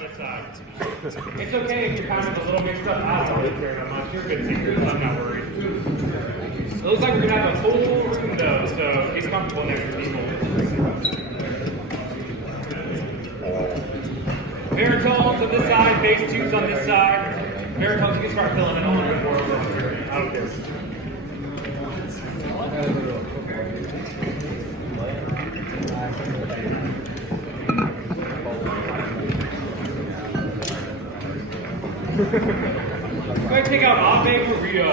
this side. It's okay if you're kind of a little mixed up. I don't really care that much. You're good singers. I'm not worried. It looks like we're going to have a full room, though, so get comfortable next to people. Baritones on this side, bass tubes on this side. Baritones, you can start filling in all your world. I don't care. Go ahead and take out Ave Maria.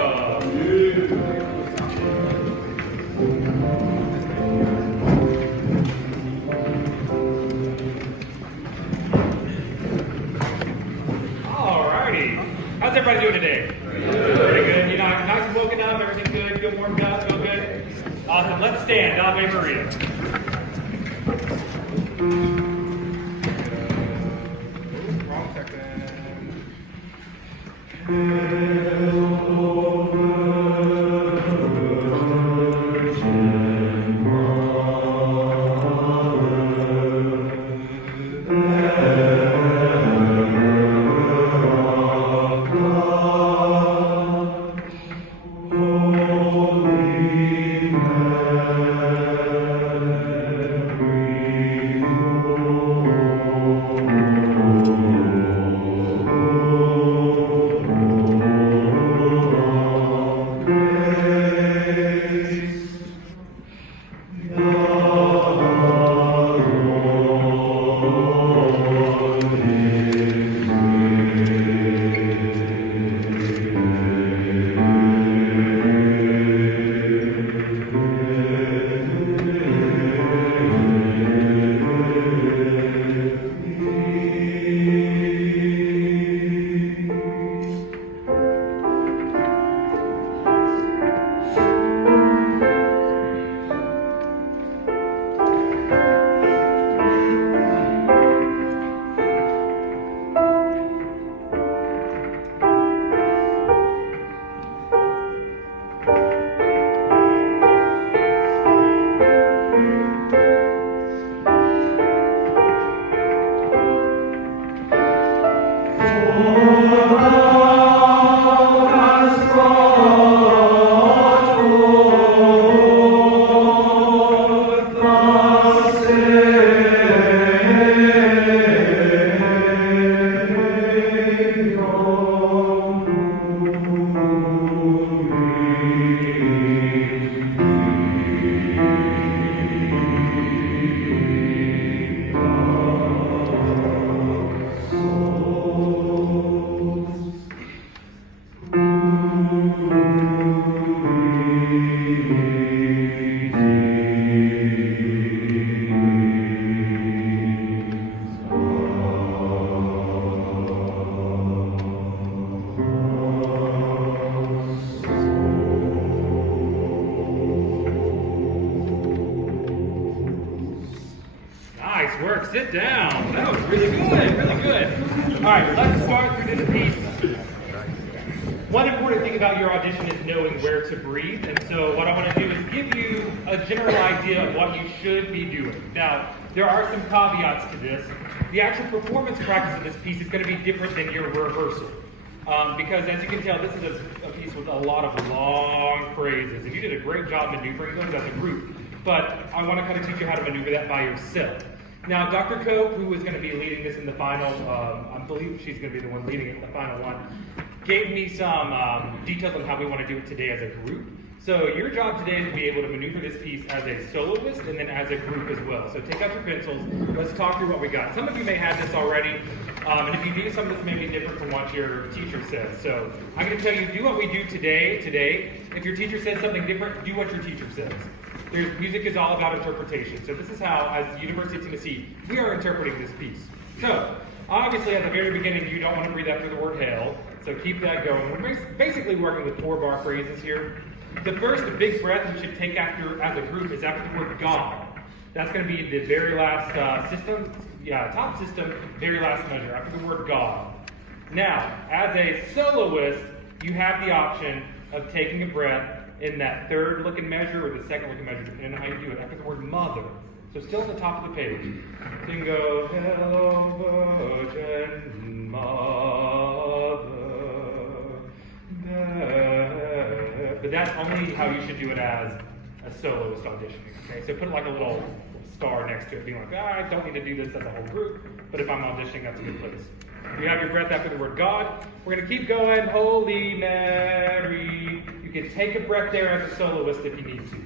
Alrighty. How's everybody doing today? Pretty good. You know, nice and woken up, everything good, feel warmed up, feel good? Awesome. Let's stand. Ave Maria. Wrong second. Nice work. Sit down. That was really good. Really good. All right, let's start through this piece. One important thing about your audition is knowing where to breathe. And so what I want to do is give you a general idea of what you should be doing. Now, there are some caveats to this. The actual performance practice of this piece is going to be different than your rehearsal. Because as you can tell, this is a piece with a lot of long phrases. And you did a great job maneuvering those as a group. But I want to kind of teach you how to maneuver that by yourself. Now, Dr. Cope, who is going to be leading this in the final, I believe she's going to be the one leading it in the final one, gave me some details on how we want to do it today as a group. So your job today is to be able to maneuver this piece as a soloist and then as a group as well. So take out your pencils. Let's talk through what we got. Some of you may have this already, and if you do, some of this may be different from what your teacher says. So I'm going to tell you, do what we do today. If your teacher says something different, do what your teacher says. Music is all about interpretation. So this is how, as the University of Tennessee, we are interpreting this piece. So, obviously at the very beginning, you don't want to breathe after the word hell. So keep that going. We're basically working with 4-bar phrases here. The first, the big breath you should take after, as a group, is after the word God. That's going to be the very last top system, very last measure, after the word God. Now, as a soloist, you have the option of taking a breath in that third looking measure or the second looking measure, depending on how you do it, after the word mother. So So still at the top of the page. So you can go, Hello, Virgin Mother. But that's only how you should do it as a soloist auditioning. Okay, so put like a little star next to it, being like, I don't need to do this as a whole group, but if I'm auditioning, that's a good place. You have your breath after the word God. We're going to keep going. Holy Mary. You can take a breath there as a soloist if you need to.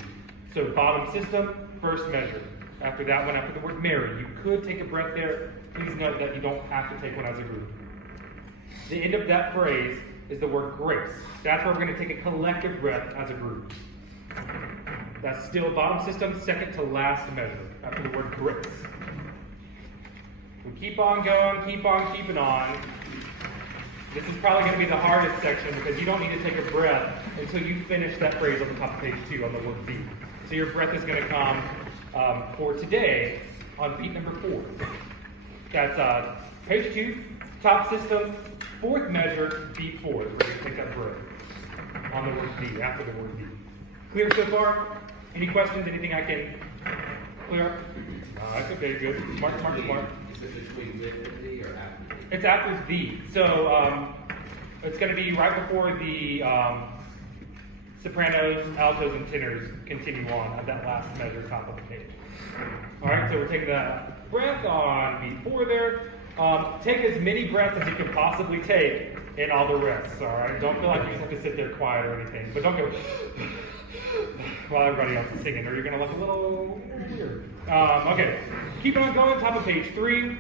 So bottom system, first measure. After that one, after the word Mary, you could take a breath there. Please note that you don't have to take one as a group. The end of that phrase is the word grace. That's where we're going to take a collective breath as a group. That's still bottom system, second to last measure, after the word grace. We keep on going, keep on keeping on. This is probably going to be the hardest section because you don't need to take a breath until you finish that phrase on the top of page 2 on the word beat. So your breath is going to come for today on beat number 4. That's page 2, top system, fourth measure, beat 4. We're going to take that breath on the word beat, after the word beat. Clear so far? Any questions? Anything I can clear up? That's okay, good. Smart. Is it between with and the or after the? It's after the. So it's going to be right before the sopranos, altos, and tenors continue on at that last measure top of the page. All right, so we're taking that breath on beat 4 there. Take as many breaths as you can possibly take in all the rests, all right? Don't feel like you just have to sit there quiet or anything, but don't go while everybody else is singing, or you're going to look a little weird. Okay, keep on going, top of page 3.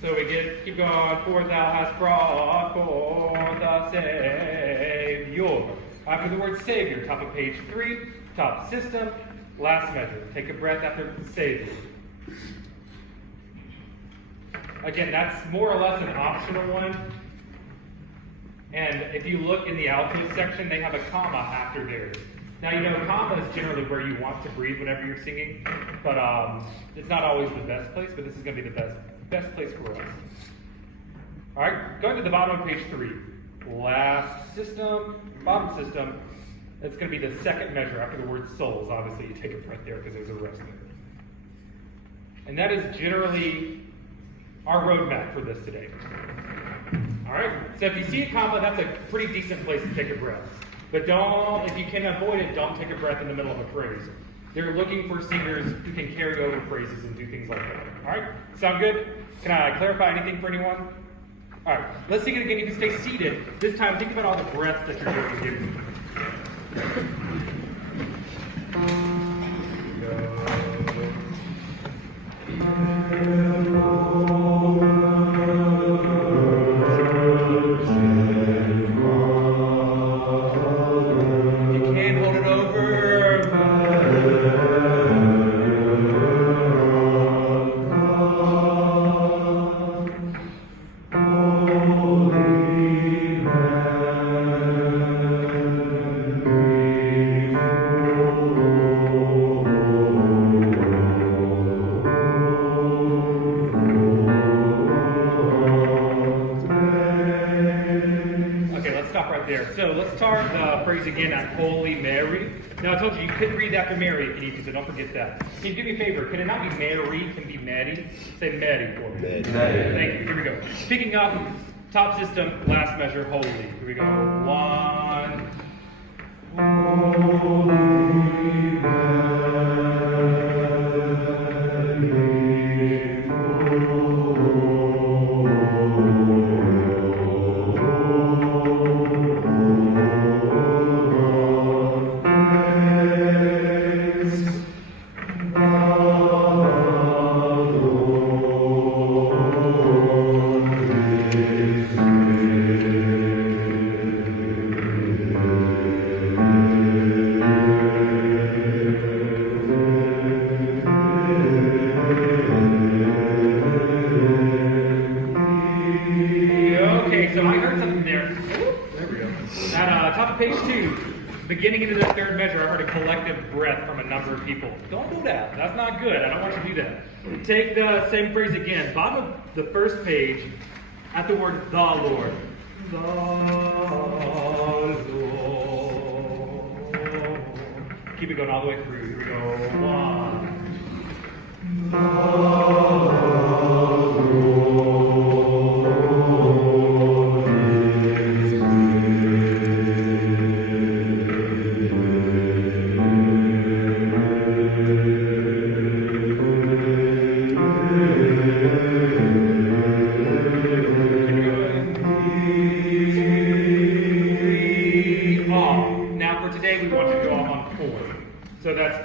So we keep going, for thou hast brought forth a Savior. After the word Savior, top of page 3, top system, last measure. Take a breath after Savior. Again, that's more or less an optional one. And if you look in the alto section, they have a comma after theirs. Now, you know, comma is generally where you want to breathe whenever you're singing, but it's not always the best place, but this is going to be the best place for us. All right, going to the bottom of page 3. Last system, bottom system. It's going to be the second measure after the word souls. Obviously, you take a breath there because there's a rest there. And that is generally our roadmap for this today. All right, so if you see a comma, that's a pretty decent place to take a breath. But don't, if you can avoid it, don't take a breath in the middle of a phrase. They're looking for singers who can carry over phrases and do things like that. All right, sound good? Can I clarify anything for anyone? All right, let's sing it again. You can stay seated. This time, think about all the breaths that you're going to do. So let's start the phrase again at Holy Mary. Now I told you couldn't read after Mary if you need to, so don't forget that. Can you do me a favor? Can it not be Mary? Can it be Mary? Say Mary for me. Mary. Thank you. Here we go. Picking up top system, last measure, holy. Here we go. 1. Holy Mary. Beginning into the third measure, I heard a collective breath from a number of people. Don't do that. That's not good. I don't want you to do that. Take the same phrase again. Bottom of the first page, at the word the Lord. The Lord. keep it going all the way through. Here we go. 1. Now for today, we want you to go off on 4. So that's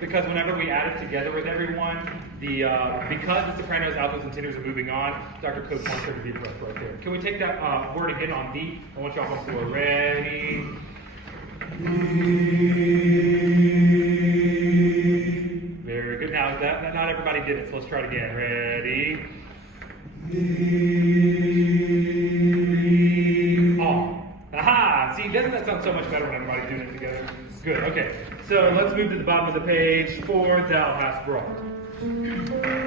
because whenever we add it together with everyone, because the sopranos, altos, and tenors are moving on, Dr. Coates wants there to be a breath right there. Can we take that word again on D? I want you off on 4. Ready? Very good. Now that not everybody did it, so let's try it again. Ready? Aha! See, doesn't that sound so much better when everybody's doing it together? Good, okay. So let's move to the bottom of the page. 4, thou hast brought.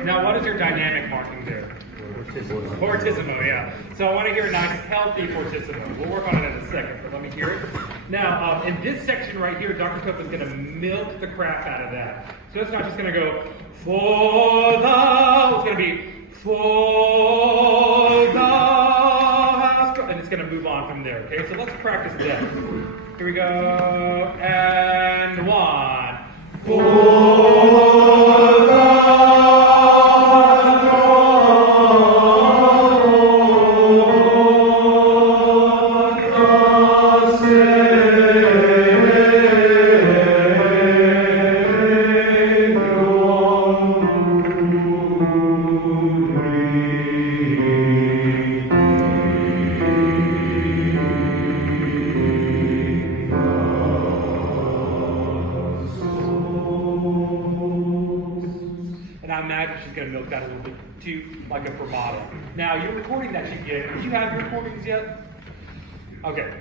Now, what is your dynamic marking there? Fortissimo, yeah. So I want to hear a nice, healthy fortissimo. We'll work on it in a second, but let me hear it. Now, in this section right here, Dr. Cope is going to milk the crap out of that. So it's not just going to go, for thou. It's going to be, for thou hast brought. And it's going to move on from there, okay? So let's practice that. Here we go. And 1. For thou. And I imagine she's going to milk that a little bit too, like a fermata. Now, your recording that you get, do you have your recordings yet? Okay,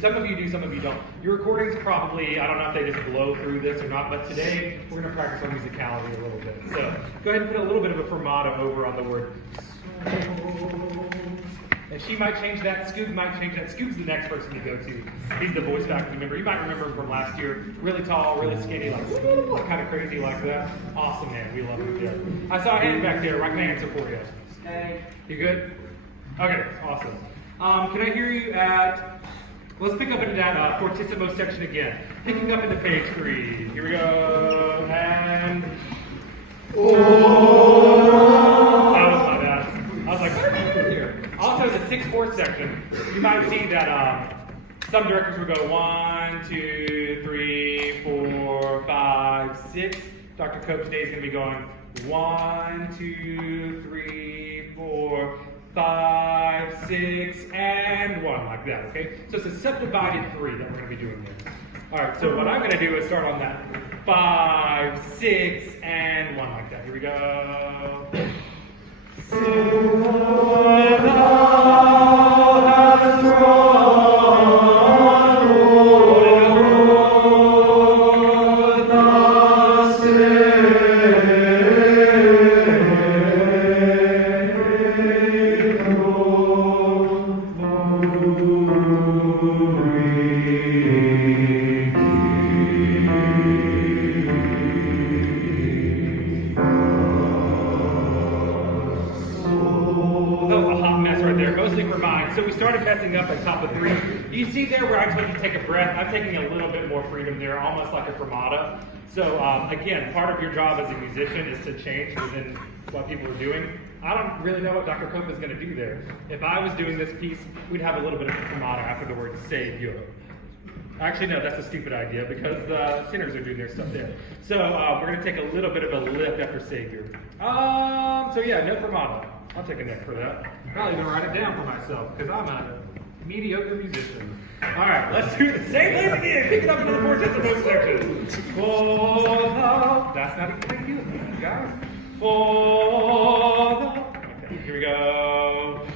some of you do, some of you don't. Your recordings probably, I don't know if they just blow through this or not, but today we're going to practice on musicality a little bit. So go ahead and put a little bit of a fermata over on the word. And she might change that. Scoob might change that. Scoob's the next person to go to. He's the voice faculty member. You might remember him from last year. Really tall, really skinny, like kind of crazy like that. Awesome man. We love him. Yeah. I saw a hand back there. Right, can I answer for you? Hey. You good? Okay. Awesome. Can I hear you at? Let's pick up into that fortissimo section again. Picking up into page 3. Here we go. And. Oh. That was my bad. I was like, what are you doing here? Also, the 6/4 section, you might see that some directors would go 1, 2, 3, 4, 5, 6. Dr. Cope today is going to be going 1, 2, 3, 4, 5, 6, and 1, like that, okay? So it's a subdivided 3 that we're going to be doing here. All right, so what I'm going to do is start on that 5, 6, and 1, like that. Here we go. So we started messing up at top of 3. You see there where I told you to take a breath? I'm taking a little bit more freedom there, almost like a fermata. So again, part of your job as a musician is to change within what people are doing. I don't really know what Dr. Cope is going to do there. If I was doing this piece, we'd have a little bit of a fermata after the word Savior. Actually, no, that's a stupid idea because the tenors are doing their stuff there. So we're going to take a little bit of a lift after Savior. So yeah, no fermata. I'll take a neck for that. I'll even write it down for myself because I'm a mediocre musician. All right, let's do the same thing again. Pick it up into the fortissimo section. For that's not even how you do it, guys. For okay, here we go.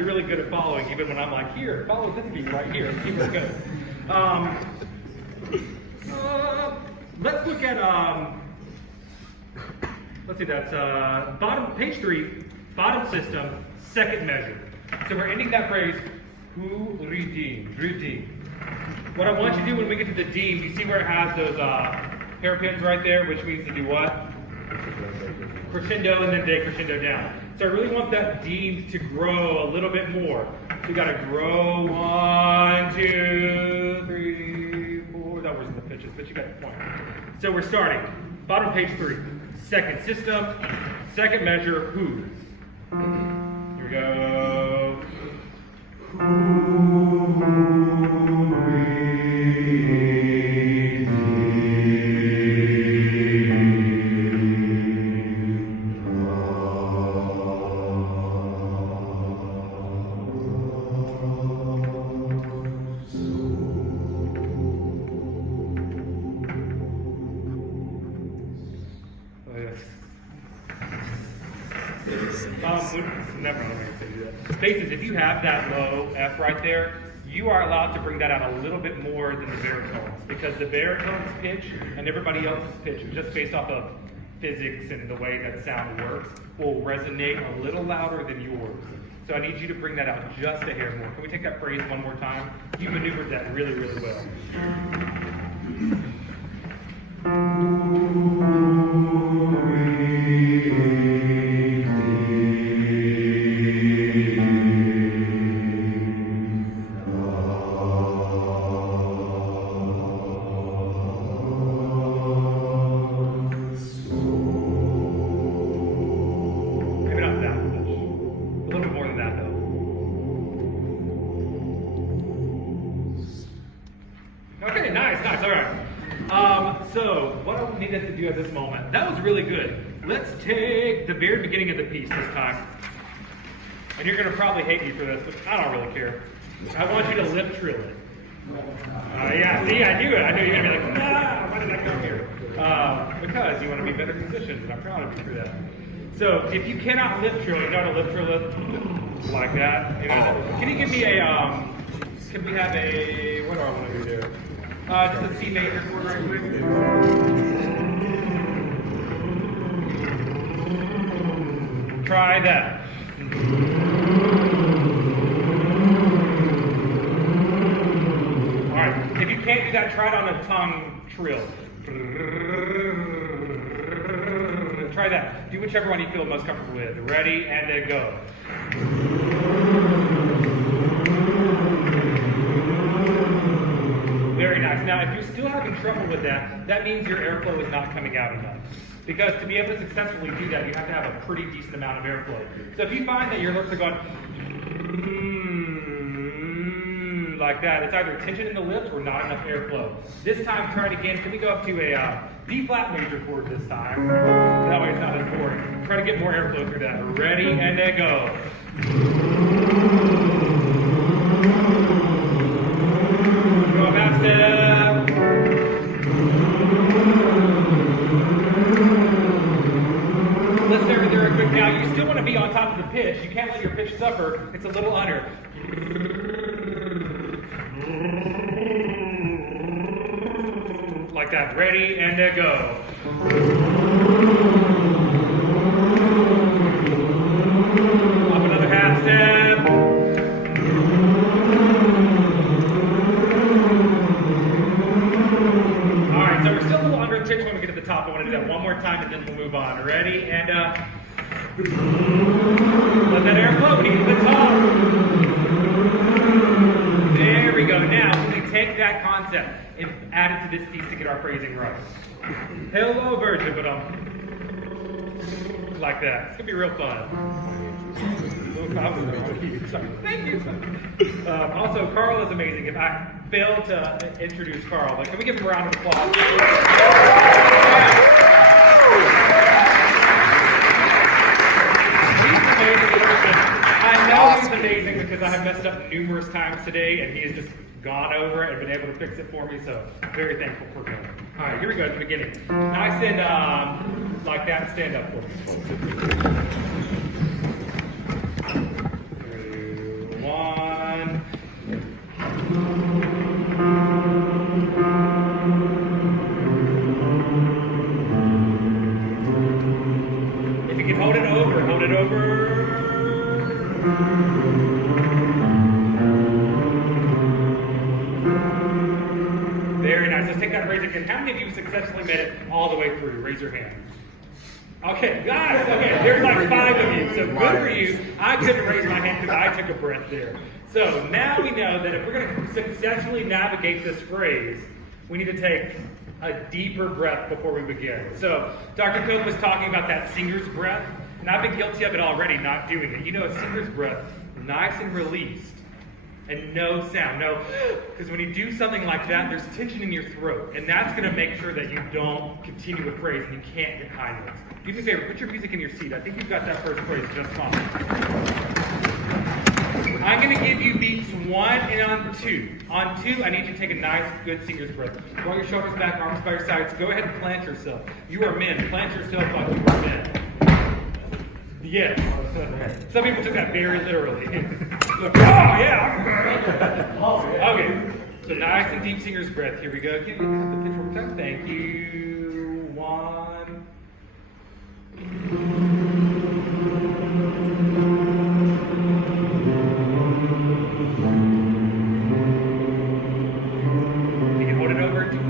you're really good at following, even when I'm like, here, follow this beat right here, and see where it goes. Let's look at, let's see, that's page 3, bottom system, second measure. So we're ending that phrase, who redeemed. What I want you to do when we get to the deem, you see where it has those hairpins right there, which means to do what? Crescendo and then decrescendo down. So I really want that deem to grow a little bit more. So you gotta grow 1, 2, 3, 4. That wasn't the pitches, but you got the point. So we're starting. Bottom page 3. Second system, second measure, who. Here we go. Never know how to do that. Spaces, if you have that low F right there, you are allowed to bring that out a little bit more than the baritones, because the baritone's pitch and everybody else's pitch, just based off of physics and the way that sound works, will resonate a little louder than yours. So I need you to bring that out just a hair more. Can we take that phrase one more time? You maneuvered that really, really well. Okay, nice, all right. So what I need us to do at this moment, that was really good. Let's take the very beginning of the piece this time. And you're gonna probably hate me for this, but I don't really care. I want you to lip trill it. Yeah, see, I knew it. I knew you were gonna be like, nah, why did I come here? Because you wanna be better musicians, and I'm proud of you for that. So if you cannot lip trill, you know how to lip trill it? Like that. You know, can you give me a, can we have a, what do I want to do there? Just a C major chord right quick. Try that. Alright, if you can't do that, try it on a tongue trill. Try that. Do whichever one you feel most comfortable with. Ready, and then go. Very nice. Now, if you're still having trouble with that, that means your airflow is not coming out enough. Because to be able to successfully do that, you have to have a pretty decent amount of airflow. So if you find that your lips are going like that, it's either tension in the lips or not enough airflow. This time, try it again. Can we go up to a D flat major chord this time? That way it's not as boring. Try to get more airflow through that. Ready, and then go. Go up half step. Let's start with very quick now. You still want to be on top of the pitch. You can't let your pitch suffer. It's a little under. Like that. Ready, and then go. Up another half step. Alright, so we're still a little under the pitch when we get to the top. I want to do that one more time and then we'll move on. Ready, and let that air flow. We need to the top. There we go. Now, we take that concept and add it to this piece to get our phrasing right. Hello, Virgin, but like that. It's gonna be real fun. Thank you. Also, Carl is amazing. If I failed to introduce Carl, but can we give him a round of applause? I know he's amazing because I have messed up numerous times today, and he has just gone over it and been able to fix it for me, so very thankful for him. All right, here we go at the beginning. Nice and like that, stand up for me. it over. Very nice. Let's take that raise again. How many of you successfully made it all the way through? Raise your hand. Okay, guys, okay, there's like 5 of you, so good for you. I couldn't raise my hand because I took a breath there. So now we know that if we're going to successfully navigate this phrase, we need to take a deeper breath before we begin. So Dr. Cope was talking about that singer's breath, and I've been guilty of it already, not doing it. You know, a singer's breath, nice and released, and no sound. No, because when you do something like that, there's tension in your throat, and that's going to make sure that you don't continue a phrase and you can't get high notes. Do me a favor, put your music in your seat. I think you've got that first phrase just fine. I'm going to give you beats 1 and on 2. On 2, I need you to take a nice, good singer's breath. Roll your shoulders back, arms by your sides. Go ahead and plant yourself. You are men. Plant yourself like you are men. Yes. Some people took that very literally. Look, oh, yeah. Okay. So nice and deep singer's breath. Here we go. Give you the pitchfork time. Thank you. 1. You can hold it over. Do it.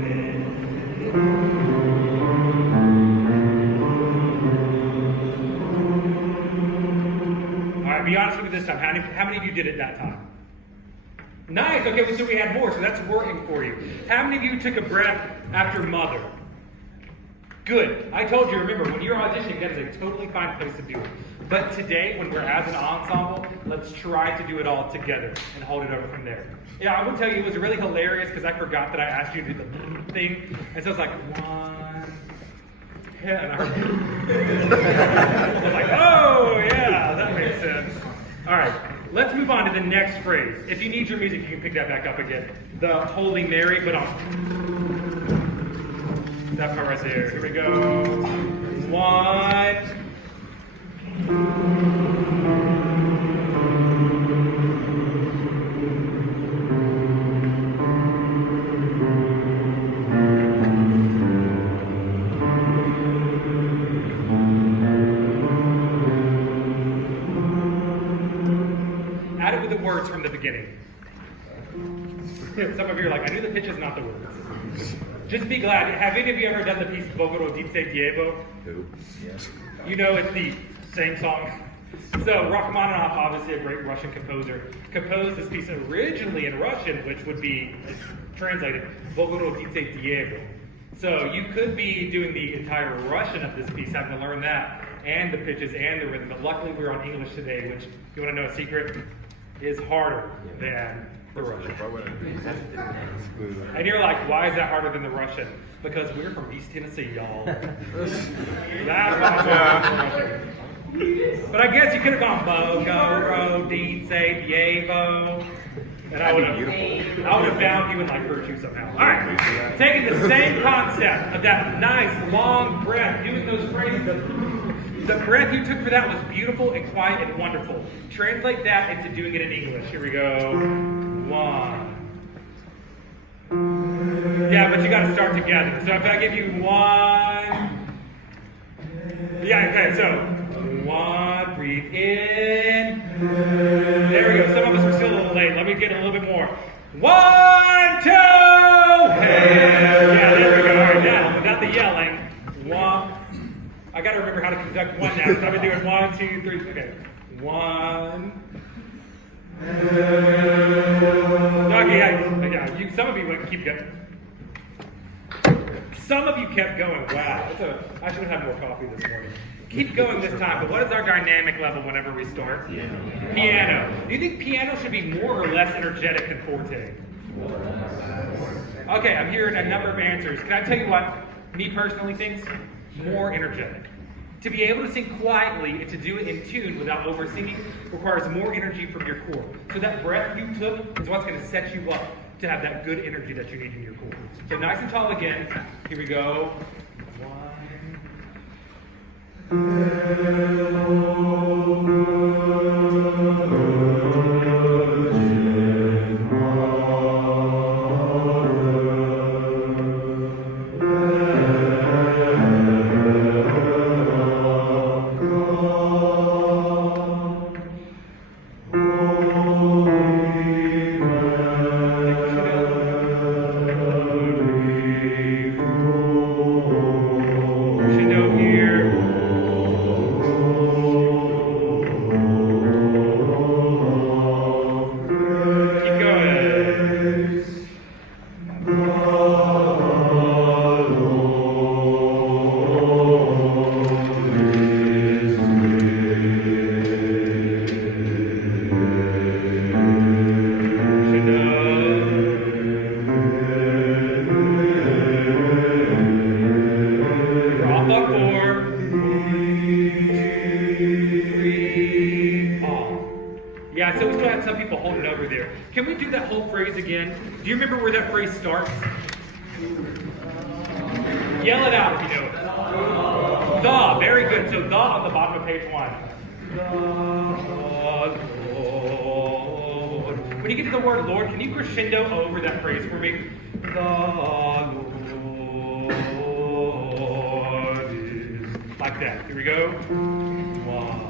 All right, be honest with me this time. How many of you did it that time? Nice. Okay, so we had more, so that's working for you. How many of you took a breath after mother? Good. I told you, remember, when you're auditioning, that is a totally fine place to do it. But today, when we're as an ensemble, let's try to do it all together and hold it over from there. Yeah, I will tell you, it was really hilarious because I forgot that I asked you to do the thing. And so it's like, 1, yeah, and I was like, oh, yeah, that makes sense. All right, let's move on to the next phrase. If you need your music, you can pick that back up again. The Holy Mary, but on that part right there. Here we go. 1. Add it with the words from the beginning. Some of you are like, I knew the pitch is not the words. Just be glad. Have any of you ever done the piece Bogoro Dice Diego? Who? Yes. You know it's the same song. So Rachmaninoff, obviously a great Russian composer, composed this piece originally in Russian, which would be translated Bogoro Dice Diego. So you could be doing the entire Russian of this piece, having to learn that, and the pitches and the rhythm. But luckily we're on English today, which, if you want to know a secret, is harder than the Russian. And you're like, why is that harder than the Russian? Because we're from East Tennessee, y'all. That's why. But I guess you could have gone Bogoro Dice Diego. And I would have found you and like hurt you somehow. All right, taking the same concept of that nice long breath, doing those phrases. The breath you took for that was beautiful and quiet and wonderful. Translate that into doing it in English. Here we go. 1. Yeah, but you got to start together. So if I give you 1. Yeah, okay, so 1, breathe in. There we go. Some of us are still a little late. Let me get a little bit more. 1, 2. Yeah, there we go. All right, now, without the yelling. 1. I got to remember how to conduct 1 now. So I've been doing 1, 2, 3. Okay. 1. Okay, yeah. Some of you went keep going. Some of you kept going. Wow. I should have had more coffee this morning. Keep going this time, but what is our dynamic level whenever we start? Piano. Do you think piano should be more or less energetic than forte? Okay, I'm hearing a number of answers. Can I tell you what me personally thinks? More energetic. To be able to sing quietly and to do it in tune without over-singing requires more energy from your core. So that breath you took is what's going to set you up to have that good energy that you need in your core. So nice and tall again. Here we go. 1. that whole phrase again. Do you remember where that phrase starts? Yell it out if you know it. The, very good. So the on the bottom of page 1. The Lord. When you get to the word Lord, can you crescendo over that phrase for me? The Lord is like that. Here we go. 1.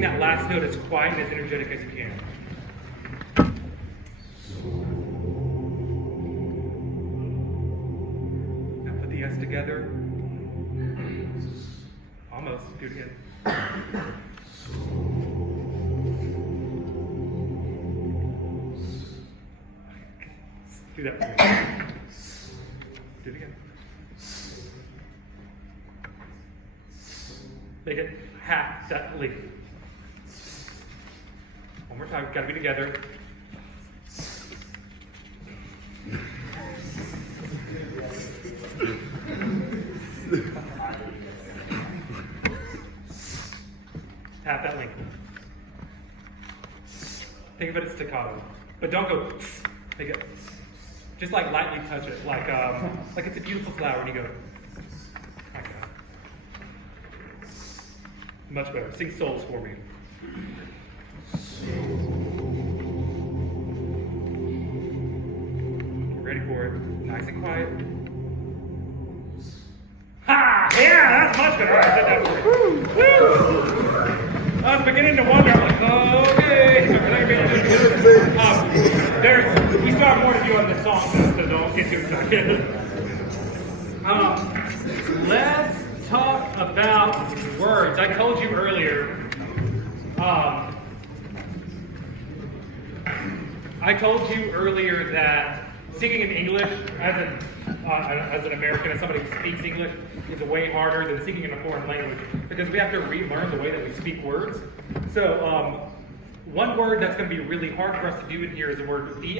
That last note as quiet and as energetic as you can. Now put the S together. Almost. Do it again. Do that for me. Do it again. Make it half that leap. One more time, gotta be together. Half that length. Think of it as staccato. But don't go, make it, just like lightly touch it, like it's a beautiful flower and you go, like that. Much better. Sing souls for me. Get ready for it. Nice and quiet. Ha! Yeah, that's much better. I said that for you. Woo! I was beginning to wonder. I'm like, okay. We still have more to do on the song, so don't get too excited. Let's talk about words. I told you earlier. That singing in English as an American, as somebody who speaks English, is way harder than singing in a foreign language because we have to relearn the way that we speak words. So one word that's going to be really hard for us to do in here is the word virgin.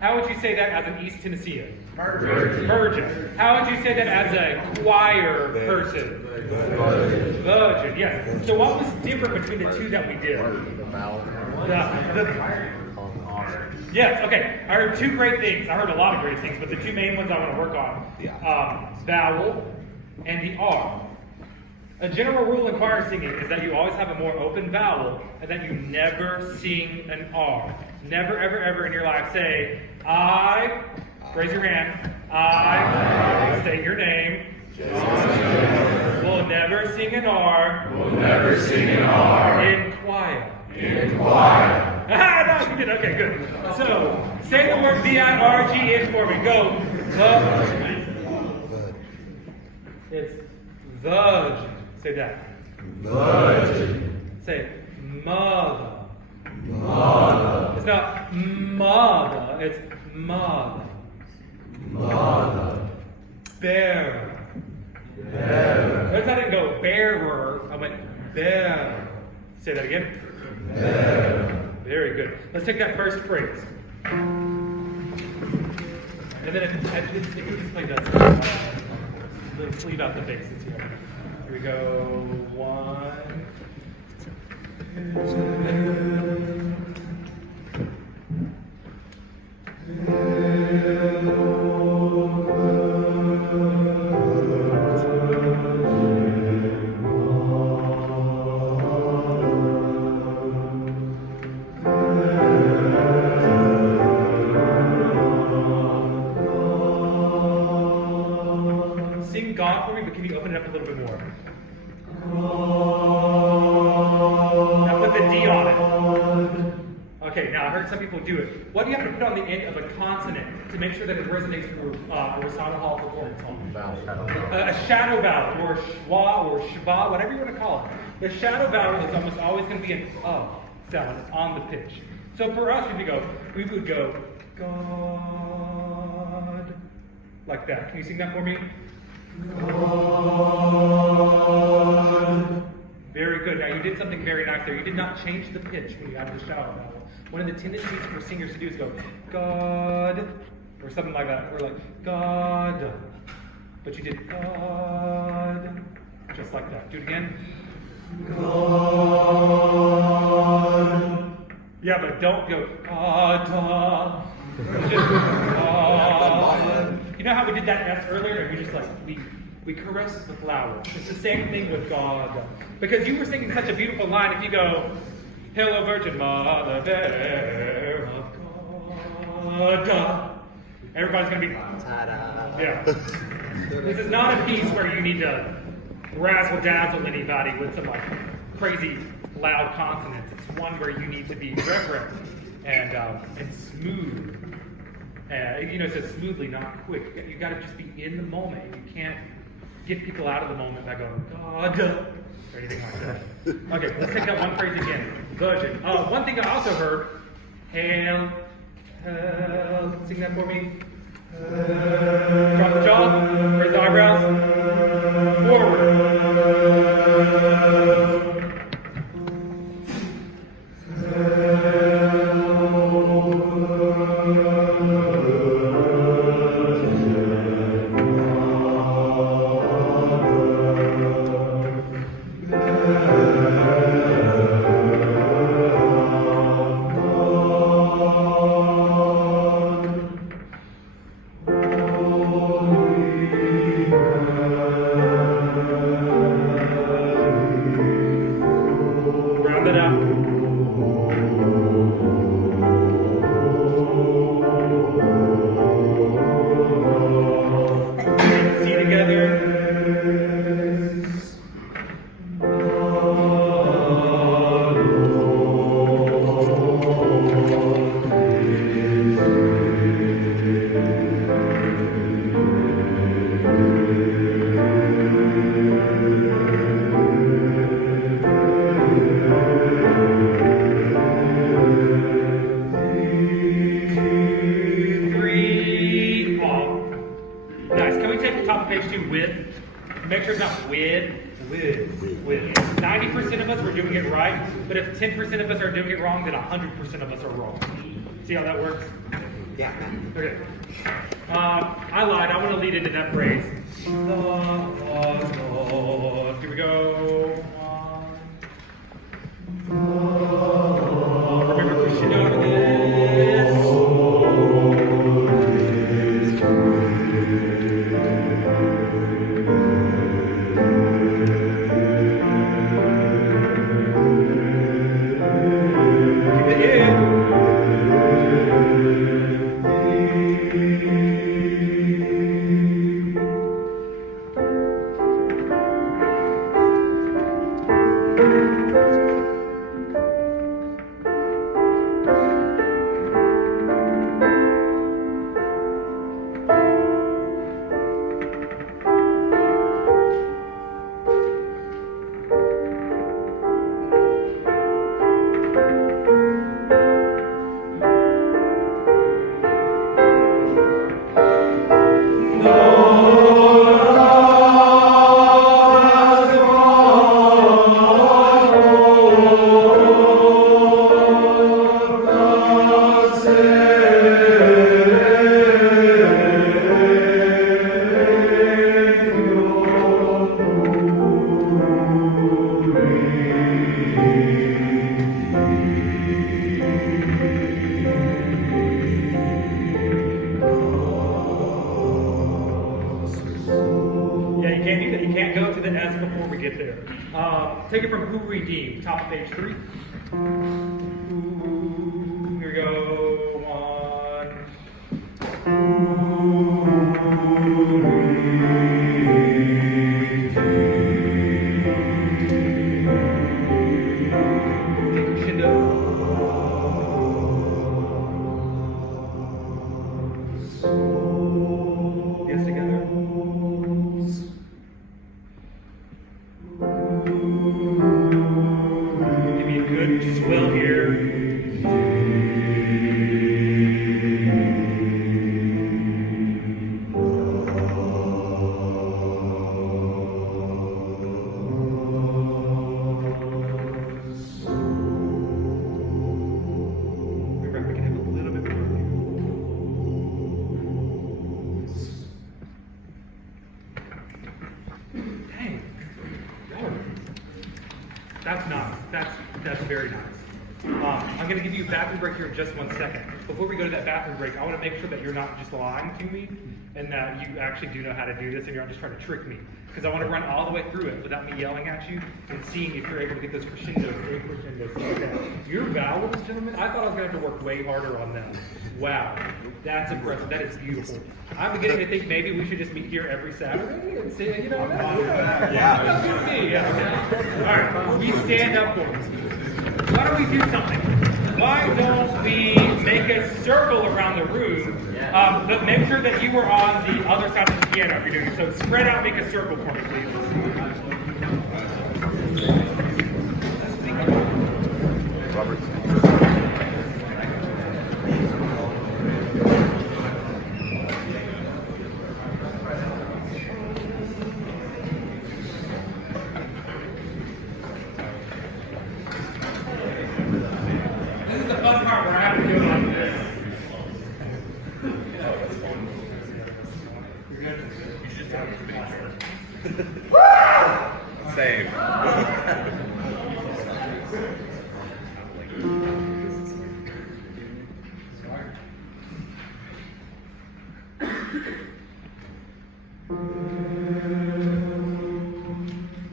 How would you say that as an East Tennessean? Virgin. How would you say that as a choir person? Virgin, yes. So what was different between the two that we did? Yes, okay. I heard two great things. I heard a lot of great things, but the two main ones I want to work on. Vowel and the R. A general rule in choir singing is that you always have a more open vowel and that you never sing an R. Never, ever, ever in your life say, I, raise your hand, I, state your name, will never sing an R. In choir. No, you did. Okay, good. So, say the word V-I-R-G-N for me. Go. It's virgin. Say that. Virgin. Say mother. Mother. It's not mother, it's mother. Mother. Bearer. Bearer. Notice I didn't go bearer, I went bearer. Say that again. Bearer. Very good. Let's take that first phrase. And then if you just play that, let's leave out the basics here. Here we go. 1, 2. Sing God for me, but can you open it up a little bit more? Now put the D on it. Okay, now I heard some people do it. What do you have to put on the end of a consonant to make sure that it resonates through a recital hall performance hall? A shadow vowel, or schwa, or shva, whatever you want to call it. The shadow vowel is almost always going to be an sound on the pitch. So for us, we would go, God, like that. Can you sing that for me? God. Very good. Now you did something very nice there. You did not change the pitch when you added the shadow vowel. One of the tendencies for singers to do is go, God, or something like that. Or like, God. But you did God, just like that. Do it again. God. Yeah, but don't go, God. It's just, God. You know how we did that S earlier? And we just like, we caress the flower. It's the same thing with God. Because you were singing such a beautiful line. If you go, Hail, O Virgin Mother, there of God. Everybody's going to be, yeah. This is not a piece where you need to razzle dazzle anybody with some like crazy loud consonants. It's one where you need to be reverent and smooth. It says smoothly, not quick. You got to just be in the moment. You can't get people out of the moment by going, God, or anything like that. Okay, let's take that one phrase again. Virgin. One thing I also heard, hail, sing that for me. Drop the jaw, raise the eyebrows, forward. Make sure it's not with. 90% of us were doing it right, but if 10% of us are doing it wrong, then 100% of us are wrong. See how that works? Yeah. Okay. I lied. I want to lead into that phrase. Lord. Here we go. Remember crescendo this. can't do that. You can't go to the S before we get there. Take it from who redeemed, top of page 3. Ooh, here we go. 1. Take crescendo. Yes, together. Give me a good swell here. Remember, we can have a little bit more. Dang. That's nice. That's very nice. I'm going to give you a bathroom break here in just 1 second. Before we go to that bathroom break, I want to make sure that you're not just lying to me and that you actually do know how to do this and you're not just trying to trick me. Because I want to run all the way through it without me yelling at you and seeing if you're able to get those crescendos, Okay. Your vowels, gentlemen, I thought I was going to have to work way harder on them. Wow. That's impressive. That is beautiful. I'm beginning to think maybe we should just meet here every Saturday and see, you know, that's good with me. Yeah. All right, we stand up for it. Why don't we do something? Why don't we make a circle around the room, but make sure that you are on the other side of the piano if you're doing it. So spread out, make a circle for me, please. Robert. This is the fun part where I have to do it like this. You're good? You should just have it. Same.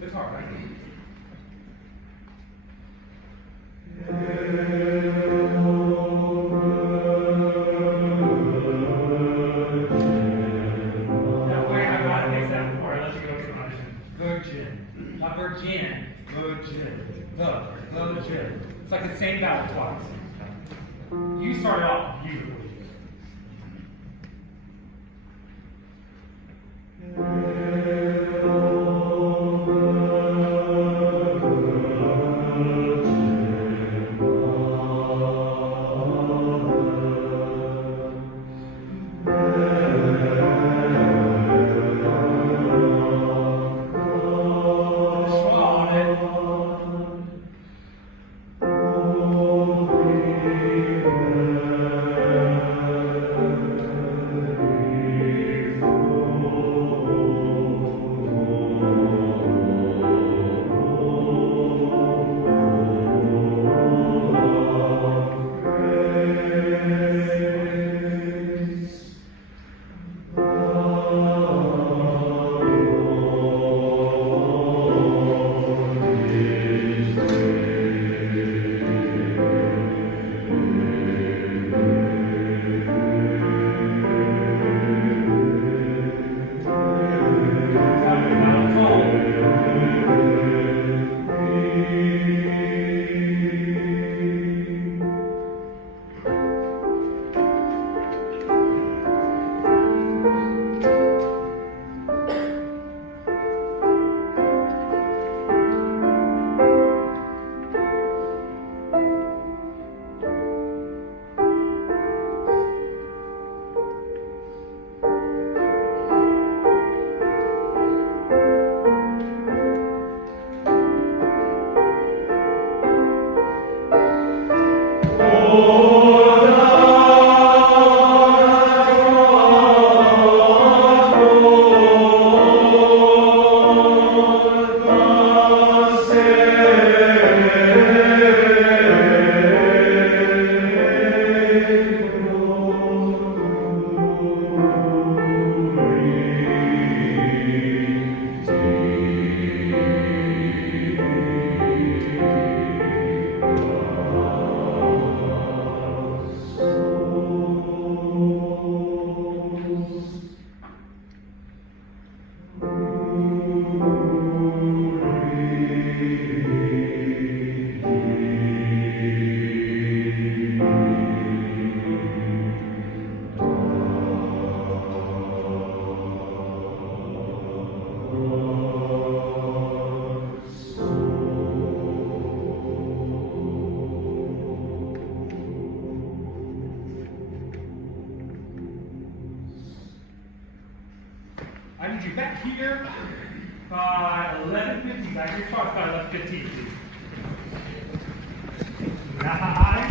It's hard, right? Now, wait, I gotta fix that before I let you go to the audition. Virgin. Not virgin. Virgin. Virgin. It's like the same vowel twice. You started off beautifully. need you back here by 11:50. Back your spots by 11:15, please.